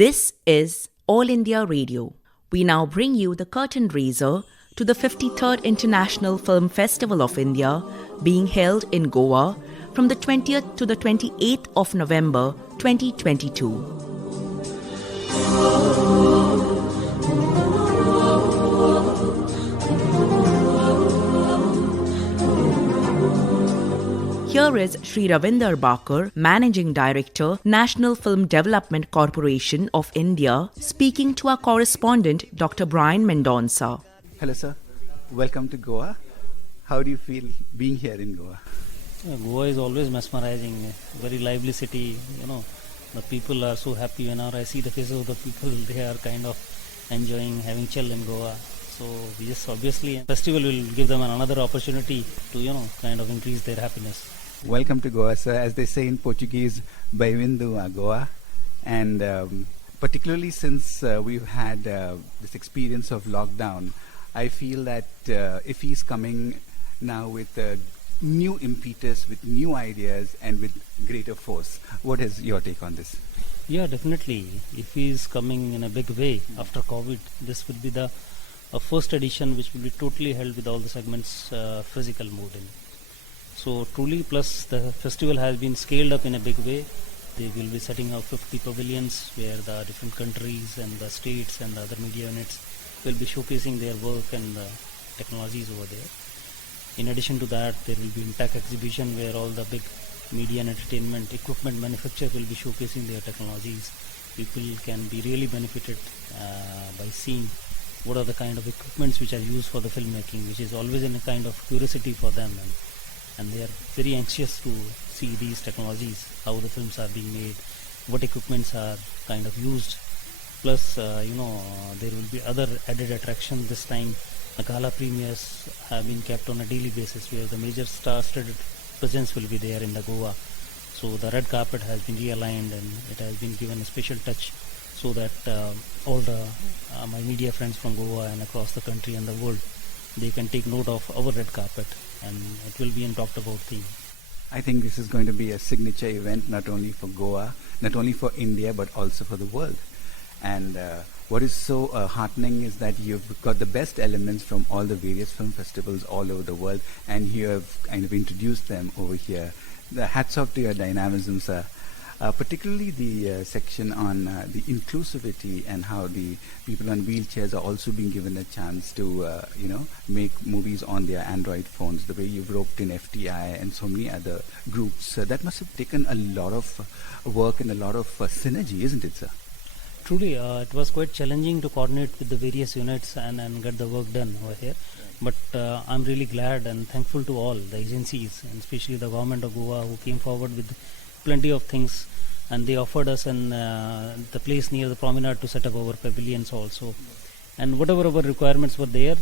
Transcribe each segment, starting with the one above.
This is All India Radio. We now bring you the curtain raiser to the 53rd International Film Festival of India being held in Goa from the 20th to the 28th of November 2022. Here is Sri Ravinder Bakar, Managing Director, National Film Development Corporation of India, speaking to our correspondent, Dr. Brian Mendonça. Hello, sir. Welcome to Goa. How do you feel being here in Goa? Goa is always mesmerizing, very lively city. The people are so happy. Whenever I see the faces of the people, they are kind of enjoying having chill in Goa. So yes, obviously, festival will give them another opportunity to kind of increase their happiness. Welcome to Goa, sir. As they say in Portuguese, bem-vindo a Goa. And particularly since we've had this experience of lockdown, I feel that if he's coming now with new impetus, with new ideas and with greater force, what is your take on this? Yeah, definitely. If he is coming in a big way after COVID, this will be the first edition which will be totally held with all the segments physical mode in. So truly, plus the festival has been scaled up in a big way. They will be setting up 50 pavilions where the different countries and the states and the other media units will be showcasing their work and the technologies over there. In addition to that, there will be tech exhibition where all the big media and entertainment equipment manufacturers will be showcasing their technologies. People can be really benefited by seeing what are the kind of equipments which are used for the filmmaking, which is always in a kind of curiosity for them, and they are very anxious to see these technologies, how the films are being made, what equipments are kind of used. Plus, there will be other added attraction this time. The gala premieres have been kept on a daily basis where the major star-studded presence will be there in the Goa. So the red carpet has been realigned and it has been given a special touch so that all the my media friends from Goa and across the country and the world, they can take note of our red carpet and it will be a talked about theme. I think this is going to be a signature event not only for Goa, not only for India, but also for the world. And what is so heartening is that you've got the best elements from all the various film festivals all over the world, and you have kind of introduced them over here. The hats off to your dynamism, sir. Particularly the section on the inclusivity and how the people on wheelchairs are also being given a chance to, make movies on their Android phones, the way you've roped in FTI and so many other groups. That must have taken a lot of work and a lot of synergy, isn't it, sir? Truly, it was quite challenging to coordinate with the various units and get the work done over here. But I'm really glad and thankful to all the agencies, and especially the government of Goa, who came forward with plenty of things, and they offered us the place near the promenade to set up our pavilions also. And whatever our requirements were there,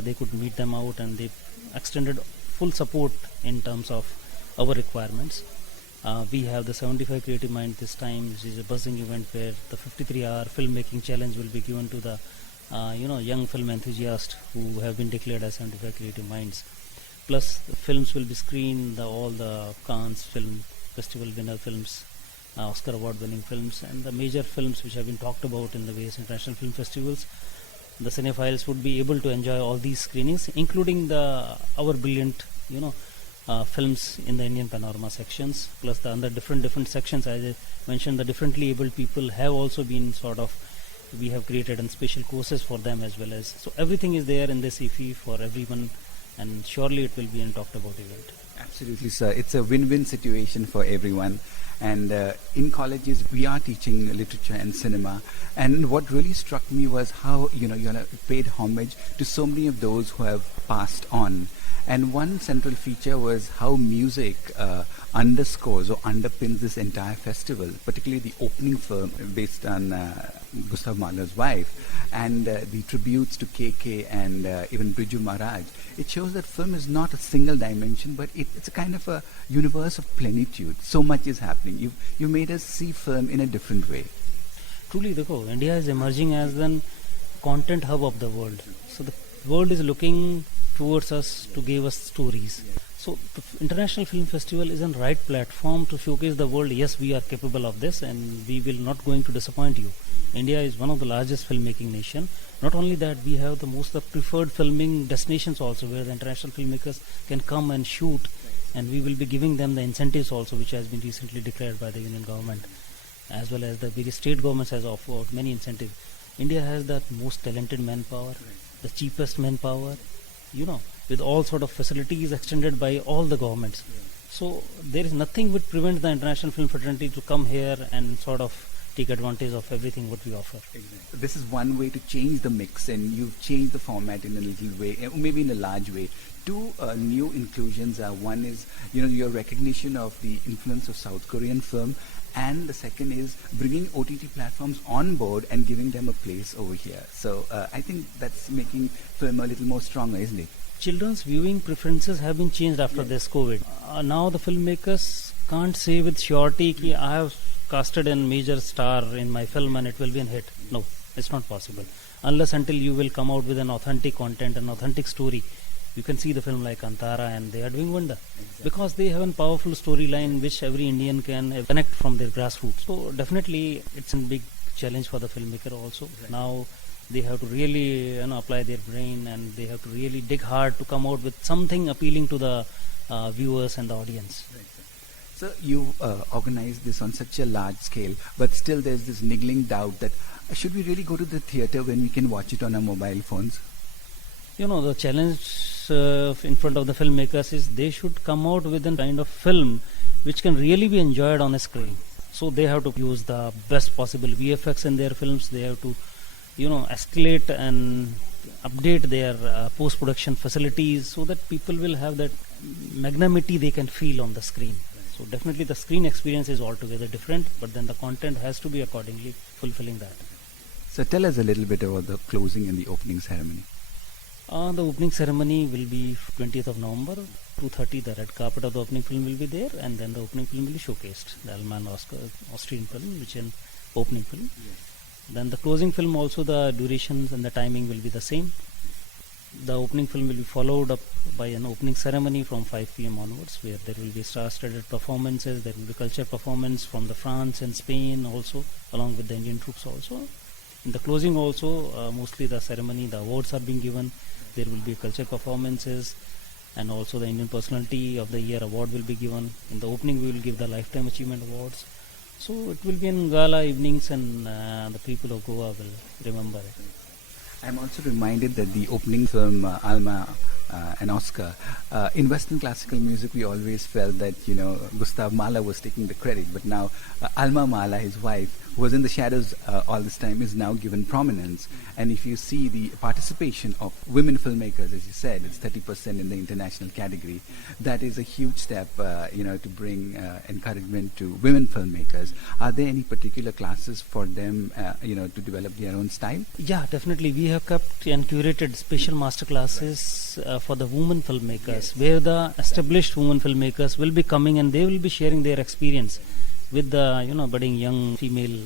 they could meet them out, and they extended full support in terms of our requirements. We have the 75 Creative Mind this time, which is a buzzing event where the 53-hour filmmaking challenge will be given to the young film enthusiasts who have been declared as 75 Creative Minds. Plus, the films will be screened, all the Cannes Film Festival winner films, Oscar Award winning films, and the major films which have been talked about in the various international film festivals. The cinephiles would be able to enjoy all these screenings, including our brilliant, films in the Indian Panorama sections, plus the under different sections. As I mentioned, the differently abled people have also been we have created and special courses for them as well as. So everything is there in this IFI for everyone, and surely it will be an talked about event. Absolutely, sir. It's a win-win situation for everyone. And in colleges, we are teaching literature and cinema. And what really struck me was how, you paid homage to so many of those who have passed on. And one central feature was how music underscores or underpins this entire festival, particularly the opening film based on Gustav Mahler's wife, and the tributes to KK and even Briju Maharaj. It shows that film is not a single dimension, but it's a kind of a universe of plenitude. So much is happening. You made us see film in a different way. Truly, India is emerging as the content hub of the world. So the world is looking towards us to give us stories. So the International Film Festival is a right platform to showcase the world. Yes, we are capable of this, and we will not going to disappoint you. India is one of the largest filmmaking nation. Not only that, we have the most of preferred filming destinations also, where the international filmmakers can come and shoot, and we will be giving them the incentives also, which has been recently declared by the union government, as well as the various state governments has offered many incentives. India has the most talented manpower, the cheapest manpower, with all sort of facilities extended by all the governments. So there is nothing which prevents the international film fraternity to come here and sort of take advantage of everything what we offer. Exactly. This is one way to change the mix, and you've changed the format in a little way, maybe in a large way. Two new inclusions are, one is your recognition of the influence of South Korean film, and the second is bringing OTT platforms on board and giving them a place over here. So I think that's making film a little more stronger, isn't it? Children's viewing preferences have been changed after this COVID. Now the filmmakers can't say with surety that I have casted a major star in my film and it will be a hit. No, it's not possible. Unless until you will come out with an authentic content, an authentic story. You can see the film like Antara, and they are doing wonder. Exactly. Because they have a powerful storyline which every Indian can connect from their grassroots. So definitely it's a big challenge for the filmmaker also. Right. Now they have to really apply their brain, and they have to really dig hard to come out with something appealing to the viewers and the audience. Right. So you organized this on such a large scale, but still there's this niggling doubt that should we really go to the theatre when we can watch it on our mobile phones? The challenge in front of the filmmakers is they should come out with a kind of film which can really be enjoyed on a screen. So they have to use the best possible VFX in their films. They have to, escalate and update their post-production facilities so that people will have that magnanimity they can feel on the screen. So definitely the screen experience is altogether different, but then the content has to be accordingly fulfilling that. So tell us a little bit about the closing and the opening ceremony. The opening ceremony will be 20th of November, 2:30. The red carpet of the opening film will be there, and then the opening film will be showcased. The Alman Austrian film, which is an opening film. Yes. Then the closing film also, the durations and the timing will be the same. The opening film will be followed up by an opening ceremony from 5 p.m. onwards, where there will be star-studded performances. There will be culture performance from the France and Spain also, along with the Indian troops also. In the closing also, mostly the ceremony, the awards are being given. There will be culture performances, and also the Indian Personality of the Year award will be given. In the opening, we will give the Lifetime Achievement Awards. So it will be in gala evenings, and the people of Goa will remember it. I'm also reminded that the opening film, Alma and Oscar, in Western classical music, we always felt that, Gustav Mahler was taking the credit, but now Alma Mahler, his wife, who was in the shadows all this time, is now given prominence. And if you see the participation of women filmmakers, as you said, it's 30% in the international category. That is a huge step, to bring encouragement to women filmmakers. Are there any particular classes for them, to develop their own style? Yeah, definitely. We have kept and curated special master classes for the women filmmakers, yes, where the established women filmmakers will be coming and they will be sharing their experience with the budding young female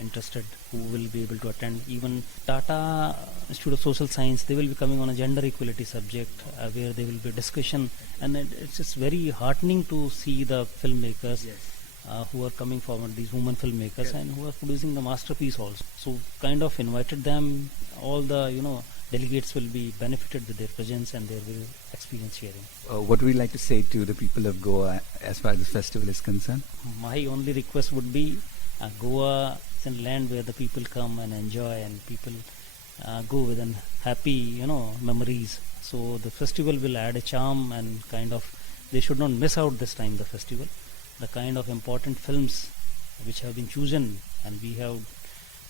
interested who will be able to attend. Even Tata Institute of Social Science, they will be coming on a gender equality subject where there will be discussion, and it's just very heartening to see the filmmakers, yes, who are coming forward, these women filmmakers, yes, and who are producing the masterpiece also. So kind of invited them, all the delegates will be benefited with their presence and their experience sharing. What would you like to say to the people of Goa as far as the festival is concerned? My only request would be Goa is a land where the people come and enjoy, and people go with happy memories. So the festival will add a charm, and kind of they should not miss out this time the festival. The kind of important films which have been chosen, and we have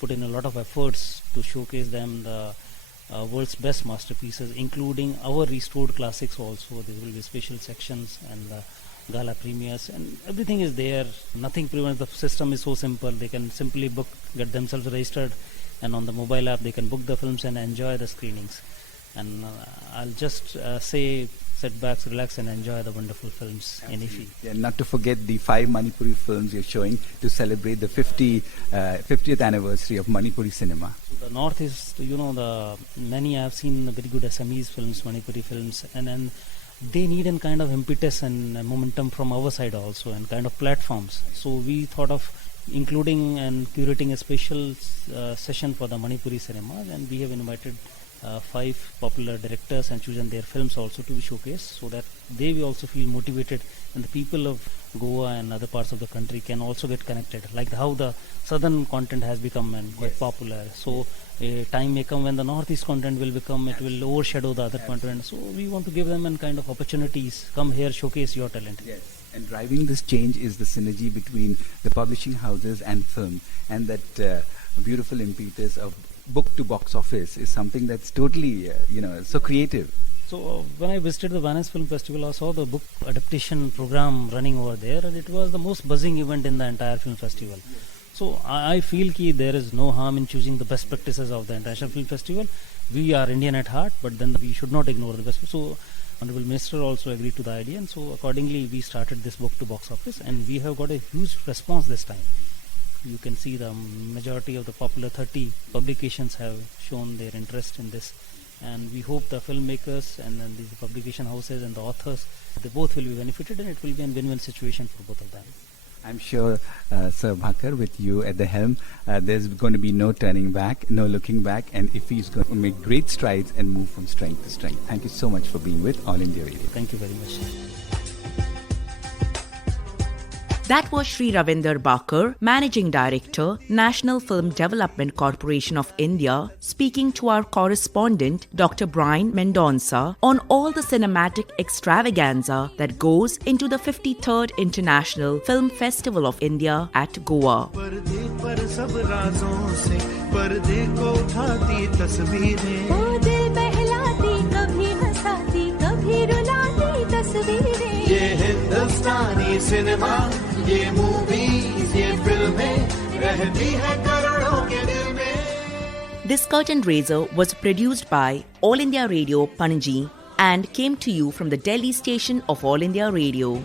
put in a lot of efforts to showcase them, the world's best masterpieces, including our restored classics also. There will be special sections and gala premieres, and everything is there. Nothing prevents. The system is so simple. They can simply book, get themselves registered, and on the mobile app they can book the films and enjoy the screenings. And I'll just say, sit back, relax, and enjoy the wonderful films. Absolutely. In IFFI. Yeah, not to forget the 5 Manipuri films you're showing to celebrate the 50th anniversary of Manipuri cinema. So the North is, many I have seen very good Assamese films, Manipuri films, and then they need a kind of impetus and momentum from our side also, and kind of platforms. So we thought of including and curating a special session for the Manipuri cinemas, and we have invited 5 popular directors and chosen their films also to be showcased, so that they will also feel motivated, and the people of Goa and other parts of the country can also get connected, like how the southern content has become and quite popular. So a time may come when the northeast content will become, it will overshadow the other content. So we want to give them a kind of opportunities. Come here, showcase your talent. Yes. And driving this change is the synergy between the publishing houses and film, and that beautiful impetus of book to box office is something that's totally, so creative. So when I visited the Venice Film Festival, I saw the book adaptation program running over there, and it was the most buzzing event in the entire film festival. Yes. So I feel that there is no harm in choosing the best practices of the International Film Festival. We are Indian at heart, but then we should not ignore the best. So Honorable Minister also agreed to the idea, and so accordingly we started this book to box office, and we have got a huge response this time. You can see the majority of the popular 30 publications have shown their interest in this, and we hope the filmmakers and then the publication houses and the authors, they both will be benefited, and it will be a win-win situation for both of them. I'm sure, Sir Bhakar, with you at the helm, there's going to be no turning back, no looking back, and if he's going to make great strides and move from strength to strength. Thank you so much for being with All India Radio. Thank you very much. That was Sri Ravinder Bakar, Managing Director, National Film Development Corporation of India, speaking to our correspondent, Dr. Brian Mendonça, on all the cinematic extravaganza that goes into the 53rd International Film Festival of India at Goa. ये हिंदुस्तानी cinema, ये movies, ये फिल्में रहती है करोड़ों के दिल में. This curtain raiser was produced by All India Radio Panaji and came to you from the Delhi station of All India Radio.